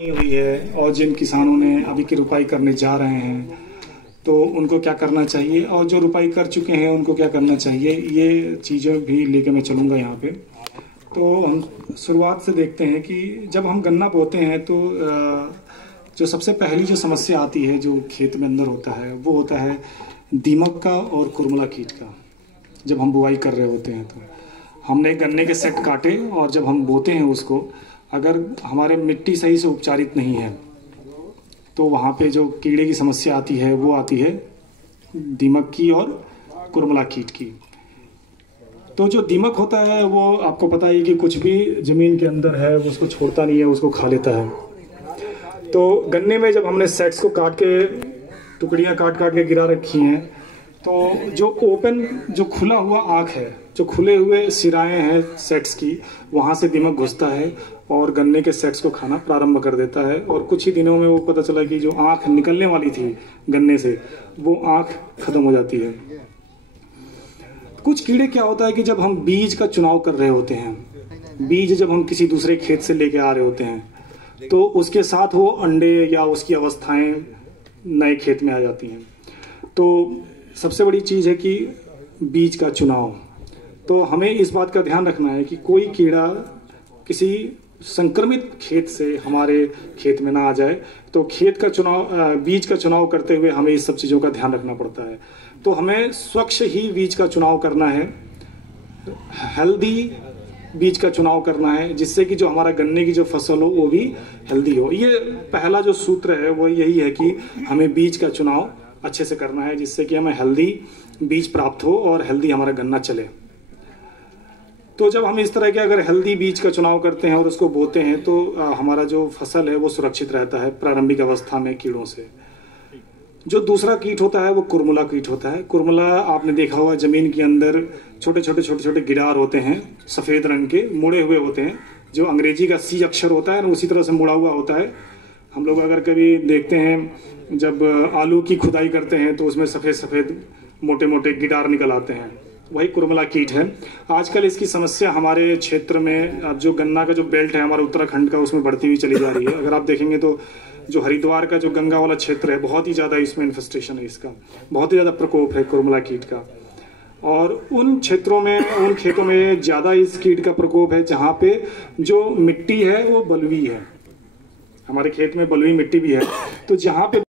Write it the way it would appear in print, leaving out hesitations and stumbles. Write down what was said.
हुई है और जिन किसानों ने अभी की रुपाई करने जा रहे हैं तो उनको क्या करना चाहिए और जो रुपाई कर चुके हैं उनको क्या करना चाहिए, ये चीज़ें भी लेके मैं चलूँगा यहाँ पे। तो हम शुरुआत से देखते हैं कि जब हम गन्ना बोते हैं तो जो सबसे पहली जो समस्या आती है जो खेत में अंदर होता है वो होता है दीमक का और कुरमुला कीट का। जब हम बुआई कर रहे होते हैं तो हमने गन्ने के सेट काटे और जब हम बोते हैं उसको, अगर हमारे मिट्टी सही से उपचारित नहीं है तो वहाँ पे जो कीड़े की समस्या आती है वो आती है दीमक की और कुरमुला कीट की। तो जो दीमक होता है वो आपको पता है कि कुछ भी ज़मीन के अंदर है वो उसको छोड़ता नहीं है, उसको खा लेता है। तो गन्ने में जब हमने सेट्स को काट के टुकड़ियाँ काट काट के गिरा रखी हैं तो जो ओपन जो खुला हुआ आँख है, जो खुले हुए सिराएं हैं सेट्स की, वहाँ से दीमक घुसता है और गन्ने के सेट्स को खाना प्रारंभ कर देता है। और कुछ ही दिनों में वो पता चला कि जो आँख निकलने वाली थी गन्ने से वो आँख खत्म हो जाती है। कुछ कीड़े क्या होता है कि जब हम बीज का चुनाव कर रहे होते हैं, बीज जब हम किसी दूसरे खेत से लेके आ रहे होते हैं तो उसके साथ वो अंडे या उसकी अवस्थाएं नए खेत में आ जाती हैं। तो सबसे बड़ी चीज़ है कि बीज का चुनाव। तो हमें इस बात का ध्यान रखना है कि कोई कीड़ा किसी संक्रमित खेत से हमारे खेत में ना आ जाए। तो खेत का चुनाव, बीज का चुनाव करते हुए हमें इस सब चीज़ों का ध्यान रखना पड़ता है। तो हमें स्वच्छ ही बीज का चुनाव करना है, हेल्दी बीज का चुनाव करना है, जिससे कि जो हमारा गन्ने की जो फसल हो वो भी हेल्दी हो। ये पहला जो सूत्र है वो यही है कि हमें बीज का चुनाव अच्छे से करना है, जिससे कि हमें हेल्दी बीज प्राप्त हो और हेल्दी हमारा गन्ना चले। तो जब हम इस तरह के अगर हेल्दी बीज का चुनाव करते हैं और उसको बोते हैं तो हमारा जो फसल है वो सुरक्षित रहता है प्रारंभिक अवस्था में कीड़ों से। जो दूसरा कीट होता है वो कुरमुला कीट होता है। कुरमुला आपने देखा होगा जमीन के अंदर छोटे छोटे गिरार होते हैं, सफ़ेद रंग के मुड़े हुए होते हैं, जो अंग्रेजी का सी अक्षर होता है ना उसी तरह से मुड़ा हुआ होता है। हम लोग अगर कभी देखते हैं जब आलू की खुदाई करते हैं तो उसमें सफ़ेद सफ़ेद मोटे मोटे गिटार निकल आते हैं, वही कुरमुला कीट है। आजकल इसकी समस्या हमारे क्षेत्र में, अब जो गन्ना का जो बेल्ट है हमारा उत्तराखंड का, उसमें बढ़ती हुई चली जा रही है। अगर आप देखेंगे तो जो हरिद्वार का जो गंगा वाला क्षेत्र है बहुत ही ज़्यादा इसमें इन्फेस्टेशन है, इसका बहुत ही ज़्यादा प्रकोप है कुरमुला कीट का। और उन क्षेत्रों में, उन खेतों में ज़्यादा इस कीट का प्रकोप है जहाँ पे जो मिट्टी है वो बलुई है। हमारे खेत में बलुई मिट्टी भी है, तो जहाँ पे